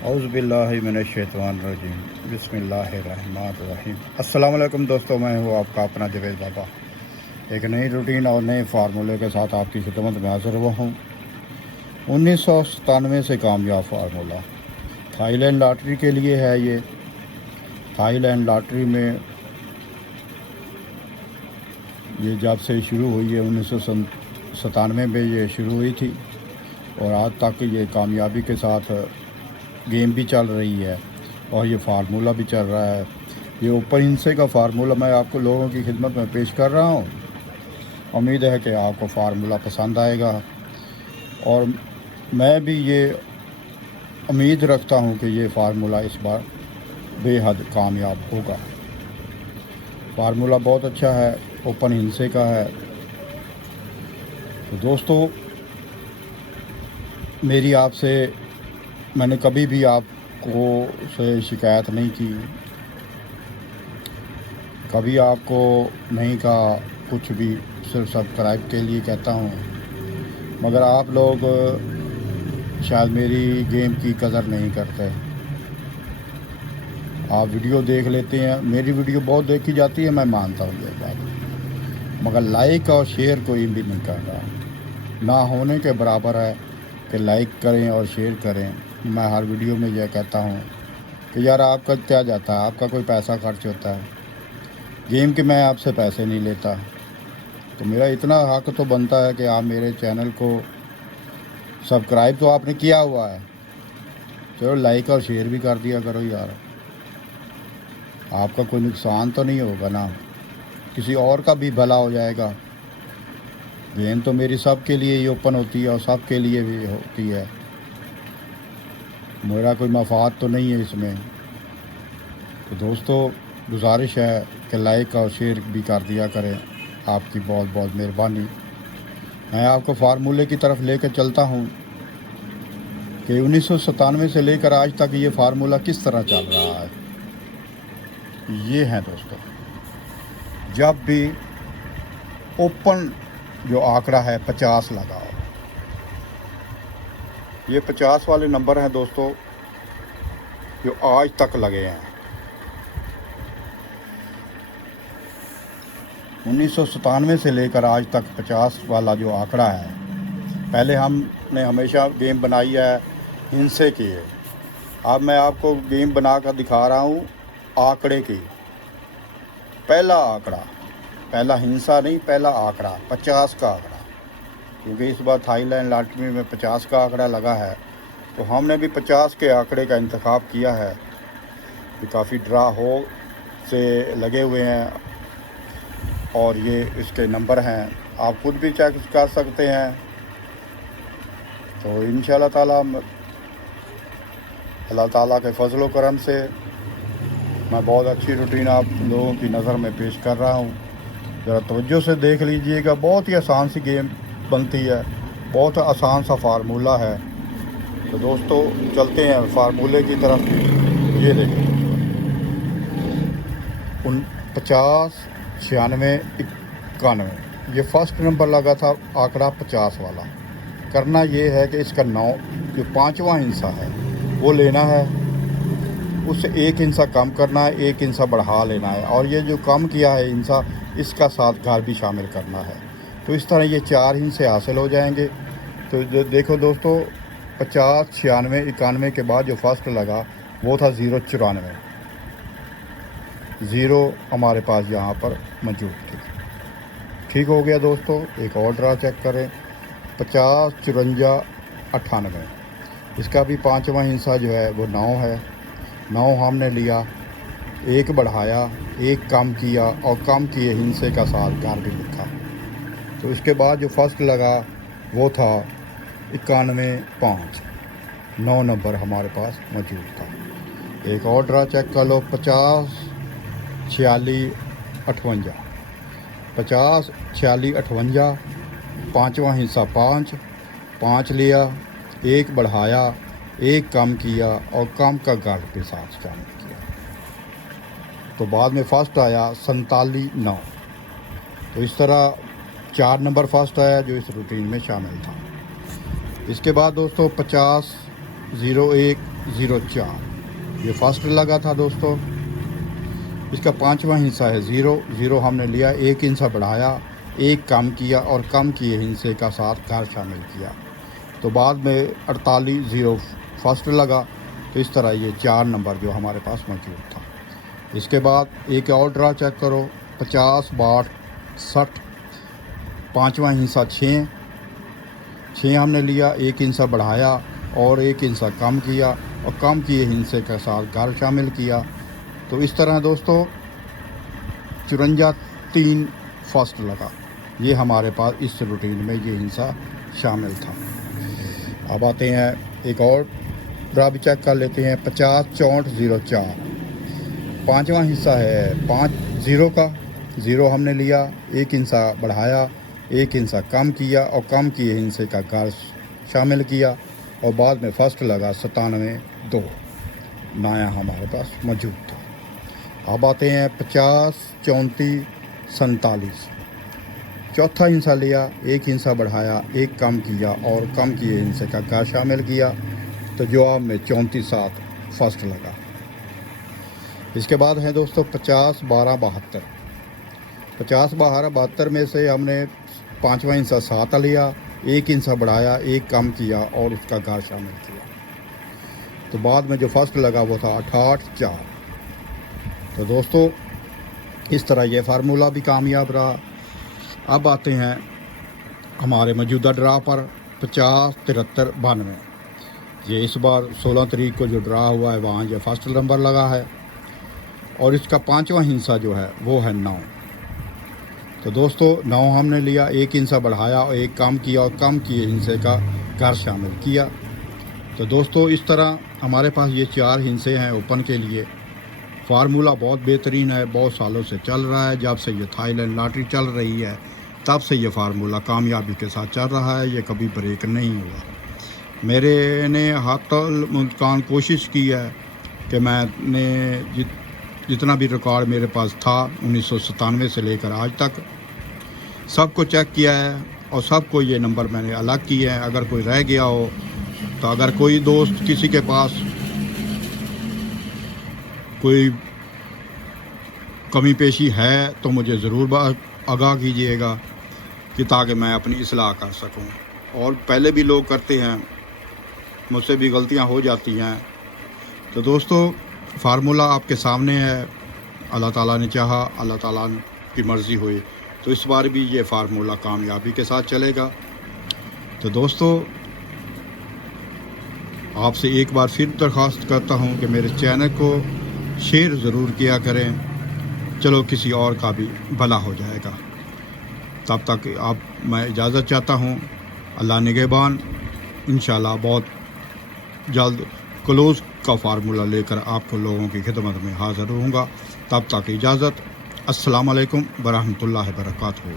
औज़ुबिल्लाहिमिनश्शैतानिर्रजीम बिस्मिल्लाहिर्रहमानिर्रहीम। अस्सलाम वालेकुम दोस्तों, मैं हूँ आपका अपना जवेद बाबा। एक नई रूटीन और नए फार्मूले के साथ आपकी खिदमत में हाज़िर हुआ हूँ। 1997 से कामयाब फार्मूला थाईलैंड लॉटरी के लिए है। ये थाईलैंड लॉटरी में ये जब से शुरू हुई है 1997 में ये शुरू हुई थी और आज तक ये कामयाबी के साथ गेम भी चल रही है और ये फार्मूला भी चल रहा है। ये ओपन हिंसे का फार्मूला मैं आपको लोगों की खिदमत में पेश कर रहा हूँ। उम्मीद है कि आपको फार्मूला पसंद आएगा और मैं भी ये उम्मीद रखता हूँ कि ये फार्मूला इस बार बेहद कामयाब होगा। फार्मूला बहुत अच्छा है, ओपन हिंसे का है। तो दोस्तों, मेरी आपसे मैंने कभी भी आपको से शिकायत नहीं की, कभी आपको नहीं कहा कुछ भी, सिर्फ सब्सक्राइब के लिए कहता हूँ। मगर आप लोग शायद मेरी गेम की कदर नहीं करते। आप वीडियो देख लेते हैं, मेरी वीडियो बहुत देखी जाती है, मैं मानता हूँ ये बात, मगर लाइक और शेयर कोई भी नहीं कर रहा। ना होने के बराबर है कि लाइक करें और शेयर करें। मैं हर वीडियो में यह कहता हूँ कि यार आपका क्या जाता है, आपका कोई पैसा खर्च होता है गेम के, मैं आपसे पैसे नहीं लेता। तो मेरा इतना हक तो बनता है कि आप मेरे चैनल को सब्सक्राइब तो आपने किया हुआ है, चलो लाइक और शेयर भी कर दिया करो यार। आपका कोई नुकसान तो नहीं होगा ना, किसी और का भी भला हो जाएगा। गेम तो मेरी सब के लिए ही ओपन होती है और सब के लिए भी होती है, मेरा कोई मफाद तो नहीं है इसमें। तो दोस्तों, गुजारिश है कि लाइक और शेयर भी कर दिया करें, आपकी बहुत बहुत मेहरबानी। मैं आपको फार्मूले की तरफ लेकर चलता हूँ कि 1997 से लेकर आज तक ये फार्मूला किस तरह चल रहा है। ये है दोस्तों, जब भी ओपन जो आंकड़ा है 50 लगाओ, ये 50 वाले नंबर हैं दोस्तों जो आज तक लगे हैं। 1997 से लेकर आज तक 50 वाला जो आंकड़ा है, पहले हमने हमेशा गेम बनाई है हिंसे की है। अब मैं आपको गेम बना कर दिखा रहा हूँ आंकड़े की। पहला आंकड़ा, पहला हिंसा नहीं, पहला आंकड़ा 50 का आंकड़ा, क्योंकि इस बार थाईलैंड लॉटरी में 50 का आंकड़ा लगा है, तो हमने भी 50 के आंकड़े का इंतखाब किया है। ये काफ़ी ड्रा हो से लगे हुए हैं और ये इसके नंबर हैं, आप खुद भी चेक कर सकते हैं। तो इंशाअल्लाह ताला अल्लाह ताला के फजल व करम से मैं बहुत अच्छी रूटीन आप लोगों की नज़र में पेश कर रहा हूँ। ज़रा तवज्जो से देख लीजिएगा, बहुत ही आसान सी गेम बनती है, बहुत आसान सा फार्मूला है। तो दोस्तों चलते हैं फार्मूले की तरफ। ये देखिए 50, 96, 91, ये फर्स्ट नंबर लगा था आंकड़ा 50 वाला। करना ये है कि इसका 9 जो 5वां हिस्सा है वो लेना है, उससे एक हिस्सा कम करना है, एक हिस्सा बढ़ा लेना है, और ये जो कम किया है हिस्सा इसका साथ घर भी शामिल करना है। तो इस तरह ये 4 हिस्से हासिल हो जाएंगे। तो देखो दोस्तों, 50, 96, 91 के बाद जो फर्स्ट लगा वो था 094, ज़ीरो हमारे पास यहाँ पर मौजूद थी। ठीक हो गया दोस्तों, एक और ड्रा चेक करें 50, 54, 98, इसका भी 5वां हिस्सा जो है वो 9 है। 9 हमने लिया, एक बढ़ाया, एक कम किया और कम किए हिस्से का साथ घर भी लिखा। तो इसके बाद जो फर्स्ट लगा वो था 91, 5, 9 नंबर हमारे पास मौजूद था। एक और ड्रा चेक कर लो 50, 46, 58, 50, 46, 58, 5वां हिस्सा 5, 5 लिया, एक बढ़ाया, एक कम किया और कम का घर के साथ शामिल किया। तो बाद में फर्स्ट आया 47, 9। तो इस तरह 4 नंबर फर्स्ट आया जो इस रूटीन में शामिल था। इसके बाद दोस्तों 50, 01, 5004 ये फर्स्ट लगा था दोस्तों। इसका 5वां हिस्सा है 0 हमने लिया, 1 हिस्सा बढ़ाया, 1 कम किया और कम किए हिस्से का साथ घर शामिल किया, तो बाद में 48 फर्स्ट लगा। तो इस तरह ये 4 नंबर जो हमारे पास मौजूद था। इसके बाद एक और ड्रा चेक करो, 50 62 60 5वां हिस्सा 6 हमने लिया, 1 हिस्सा बढ़ाया और 1 हिस्सा कम किया और कम किए हिस्से के साथ घर शामिल किया। तो इस तरह दोस्तों 54 3 फर्स्ट लगा। ये हमारे पास इस रूटीन में ये हिस्सा शामिल था। अब आते हैं एक और ड्रा भी चेक कर लेते हैं, 50 64 04 5वां हिस्सा है 50 का। 0 हमने लिया, 1 हिस्सा बढ़ाया, 1 हिस्सा कम किया और कम किए हिस्से का घर शामिल किया और बाद में फर्स्ट लगा 97 2 नया हमारे पास मौजूद था। अब आते हैं 50 34 47 चौथा हिस्सा लिया, 1 हिस्सा बढ़ाया, 1 कम किया और कम किए हिस्से का घर शामिल किया, तो जवाब में 34 7 फर्स्ट लगा। इसके बाद है दोस्तों 50 12 72 50 12 72 में से हमने 5वां हिस्सा 7 लिया, 1 हिस्सा बढ़ाया, 1 कम किया और उसका घर शामिल किया, तो बाद में जो फर्स्ट लगा वो था 68 4। तो दोस्तों इस तरह ये फार्मूला भी कामयाब रहा। अब आते हैं हमारे मौजूदा ड्रा पर, 50 73 92 ये इस बार 16 तारीख को जो ड्रा हुआ है वहाँ ये फर्स्ट नंबर लगा है और इसका 5वां हिस्सा जो है वो है 9। तो दोस्तों 9 हमने लिया, 1 हिस्सा बढ़ाया और 1 कम किया और कम किए हिस्से का घर शामिल किया। तो दोस्तों इस तरह हमारे पास ये 4 हिस्से हैं ओपन के लिए। फार्मूला बहुत बेहतरीन है, बहुत सालों से चल रहा है, जब से ये थाईलैंड लॉटरी चल रही है तब से ये फार्मूला कामयाबी के साथ चल रहा है, ये कभी ब्रेक नहीं हुआ। मेरे ने हाथल मुल्कान कोशिश की है कि मैंने जितना भी रिकॉर्ड मेरे पास था 1997 से लेकर आज तक सबको चेक किया है और सबको ये नंबर मैंने अलग किए हैं। अगर कोई रह गया हो तो अगर कोई दोस्त किसी के पास कोई कमी पेशी है तो मुझे ज़रूर आगाह कीजिएगा कि ताकि मैं अपनी इस्लाह कर सकूं। और पहले भी लोग करते हैं, मुझसे भी गलतियां हो जाती हैं। तो दोस्तों फार्मूला आपके सामने है, अल्लाह ताला ने चाहा, अल्लाह ताला की मर्ज़ी हुई तो इस बार भी ये फार्मूला कामयाबी के साथ चलेगा। तो दोस्तों आपसे एक बार फिर दरख्वास्त करता हूं कि मेरे चैनल को शेयर ज़रूर किया करें, चलो किसी और का भी भला हो जाएगा। तब तक मैं इजाज़त चाहता हूं, अल्लाह निगहबान। इंशाल्लाह बहुत जल्द क्लोज़ का फार्मूला लेकर आपको लोगों की खिदमत में हाज़िर रहूँगा। तब तक इजाज़त। अस्सलाम वालेकुम व रहमतुल्लाहि व बरकातहू।